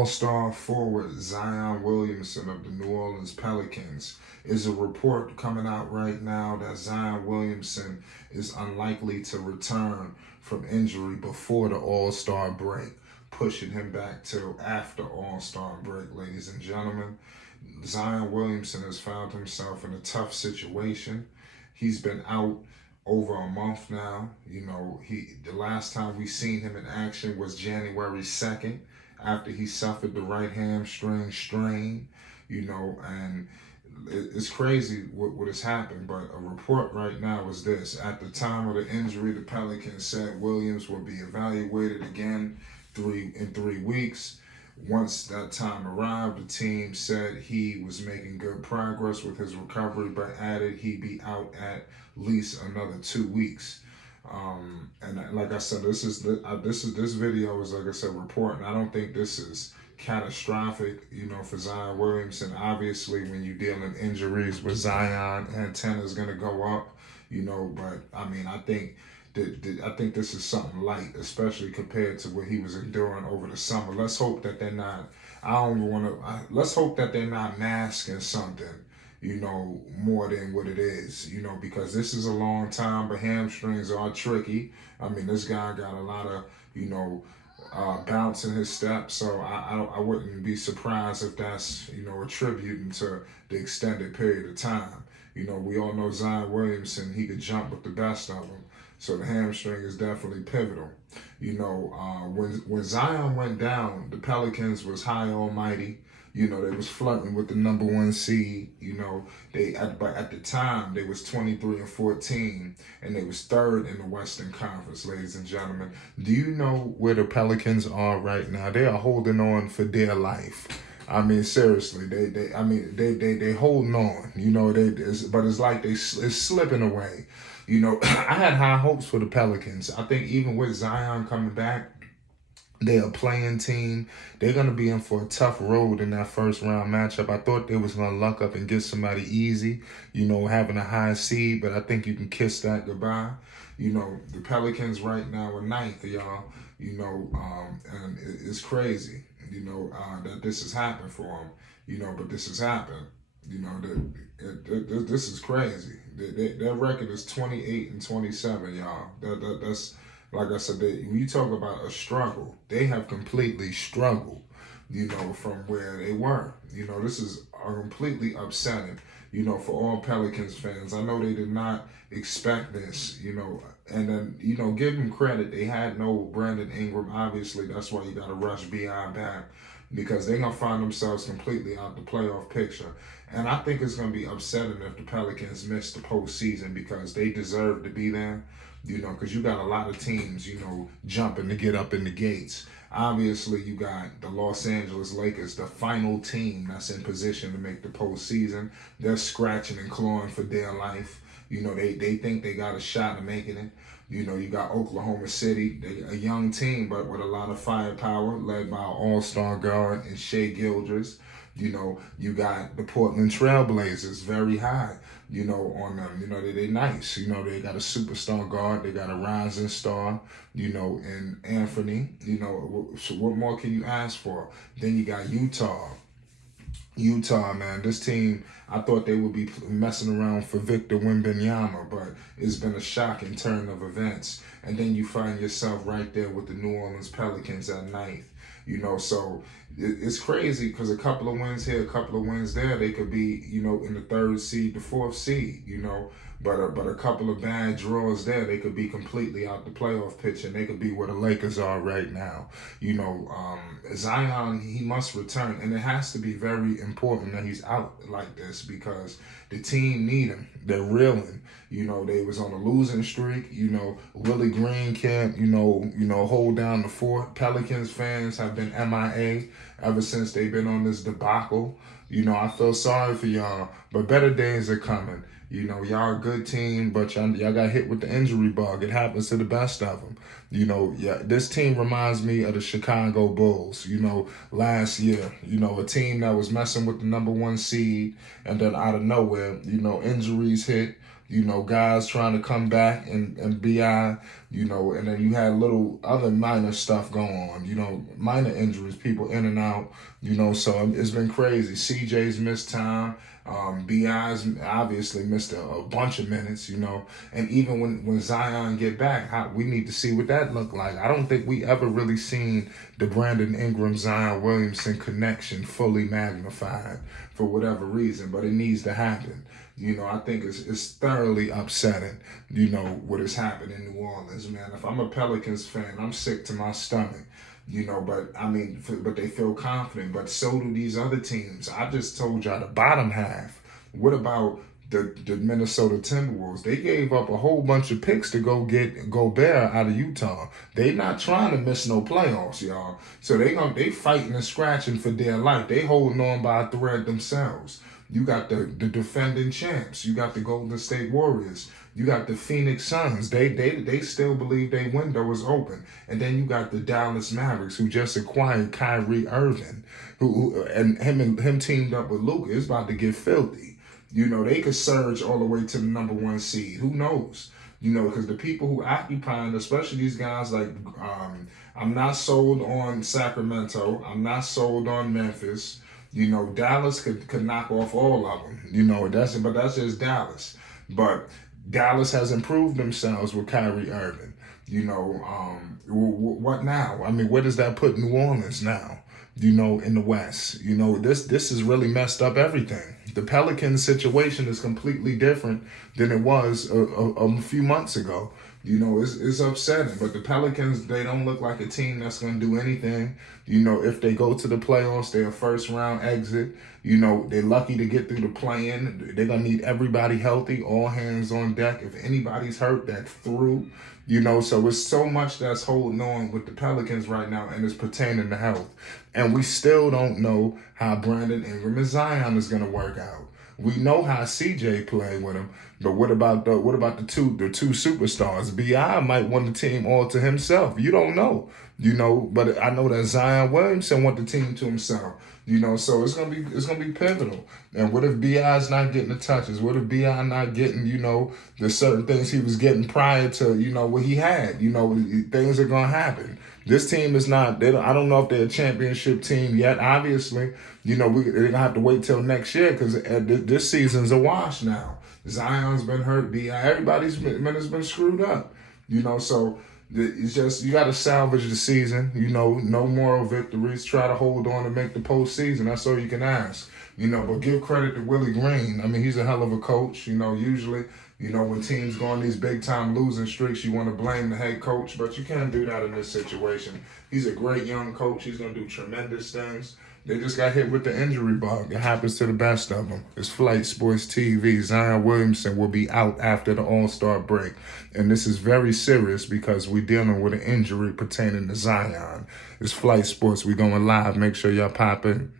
all-star forward Zion Williamson of the New Orleans Pelicans. Is a report coming out right now that Zion Williamson is unlikely to return from injury before the All-Star break, pushing him back till after All-Star break, ladies and gentlemen. Zion Williamson has found himself in a tough situation. He's been out over a month now. The last time we seen him in action was January 2nd after he suffered the right hamstring strain, and it's crazy what has happened. But a report right now is this: at the time of the injury, the Pelicans said Williams will be evaluated again in 3 weeks. Once that time arrived, the team said he was making good progress with his recovery, but added he'd be out at least another 2 weeks. And like I said, this video is, like I said, reporting. I don't think this is catastrophic, for Zion Williamson. Obviously, when you're dealing injuries with Zion, antenna is gonna go up, But I mean, I think this is something light, especially compared to what he was enduring over the summer. Let's hope that they're not. Let's hope that they're not masking something, more than what it is, because this is a long time. But hamstrings are tricky. I mean, this guy got a lot of, bounce in his step. So I wouldn't be surprised if that's, attributing to the extended period of time. We all know Zion Williamson, he could jump with the best of them. So the hamstring is definitely pivotal. When Zion went down, the Pelicans was high almighty. They was flirting with the #1 seed. But at the time they was 23-14, and they was third in the Western Conference, ladies and gentlemen. Do you know where the Pelicans are right now? They are holding on for dear life. I mean, seriously, they holding on. But it's like it's slipping away. I had high hopes for the Pelicans. I think even with Zion coming back, they're a playing team. They're going to be in for a tough road in that first round matchup. I thought they was going to luck up and get somebody easy, having a high seed, but I think you can kiss that goodbye. The Pelicans right now are 9th, y'all, and it's crazy, that this has happened for them, but this has happened. This is crazy. Their record is 28-27, y'all. That's like I said. When you talk about a struggle, they have completely struggled. From where they were. This is completely upsetting. For all Pelicans fans. I know they did not expect this. And then give them credit. They had no Brandon Ingram. Obviously, that's why you got to rush Beyond back, because they're going to find themselves completely out the playoff picture. And I think it's going to be upsetting if the Pelicans miss the postseason, because they deserve to be there, because you got a lot of teams, jumping to get up in the gates. Obviously, you got the Los Angeles Lakers, the final team that's in position to make the postseason. They're scratching and clawing for their life. They think they got a shot at making it. You got Oklahoma City, a young team, but with a lot of firepower, led by an all-star guard and Shai Gilgeous. You got the Portland Trailblazers, very high, on them. They nice. They got a superstar guard. They got a rising star, in Anthony. So what more can you ask for? Then you got Utah. Man, this team, I thought they would be messing around for Victor Wembanyama, but it's been a shocking turn of events. And then you find yourself right there with the New Orleans Pelicans at 9th. So it's crazy, because a couple of wins here, a couple of wins there, they could be, in the 3rd seed, the 4th seed, But a couple of bad draws there, they could be completely out the playoff picture, and they could be where the Lakers are right now. Zion, he must return, and it has to be very important that he's out like this, because the team need him. They're reeling. They was on a losing streak. Willie Green can't, hold down the fort. Pelicans fans have been MIA ever since they've been on this debacle. I feel sorry for y'all, but better days are coming. Y'all a good team, but y'all got hit with the injury bug. It happens to the best of them. This team reminds me of the Chicago Bulls, last year. A team that was messing with the #1 seed, and then out of nowhere, injuries hit. guys trying to come back and BI, and then you had little other minor stuff going on, minor injuries, people in and out, so it's been crazy. CJ's missed time. BI's obviously missed a bunch of minutes, and even when Zion get back, we need to see what that look like. I don't think we ever really seen the Brandon Ingram, Zion Williamson connection fully magnified for whatever reason, but it needs to happen. I think it's thoroughly upsetting, what has happened in New Orleans, man. If I'm a Pelicans fan, I'm sick to my stomach. But they feel confident. But so do these other teams. I just told y'all the bottom half. What about the Minnesota Timberwolves? They gave up a whole bunch of picks to go get Gobert out of Utah. They not trying to miss no playoffs, y'all. So they fighting and scratching for their life. They holding on by a thread themselves. You got the defending champs. You got the Golden State Warriors. You got the Phoenix Suns. They still believe their window is open. And then you got the Dallas Mavericks, who just acquired Kyrie Irving, and him teamed up with Luka. It's about to get filthy. They could surge all the way to the number 1 seed. Who knows? Because the people who occupy, especially these guys like, I'm not sold on Sacramento. I'm not sold on Memphis. Dallas could knock off all of them. That's just Dallas. But Dallas has improved themselves with Kyrie Irving. What now? Where does that put New Orleans now? In the West. This has really messed up everything. The Pelicans situation is completely different than it was a few months ago. It's upsetting, but the Pelicans, they don't look like a team that's going to do anything. If they go to the playoffs, they're a first-round exit. They're lucky to get through the play-in. They're going to need everybody healthy, all hands on deck. If anybody's hurt, that's through. So it's so much that's holding on with the Pelicans right now, and it's pertaining to health. And we still don't know how Brandon Ingram and Zion is going to work out. We know how CJ played with him, but what about the two superstars? BI might want the team all to himself. You don't know, but I know that Zion Williamson want the team to himself. So it's gonna be pivotal. And what if BI's not getting the touches? What if BI not getting, the certain things he was getting prior to, what he had? Things are gonna happen. This team is not. I don't know if they're a championship team yet. Obviously, they're gonna have to wait till next year because this season's a wash now. Zion's been hurt. Everybody's been screwed up. So it's just you got to salvage the season. No moral victories. Try to hold on and make the postseason. That's all you can ask. But give credit to Willie Green. He's a hell of a coach. Usually. When teams go on these big-time losing streaks, you want to blame the head coach, but you can't do that in this situation. He's a great young coach. He's going to do tremendous things. They just got hit with the injury bug. It happens to the best of them. It's Flight Sports TV. Zion Williamson will be out after the All-Star break. And this is very serious because we're dealing with an injury pertaining to Zion. It's Flight Sports. We're going live. Make sure y'all pop in.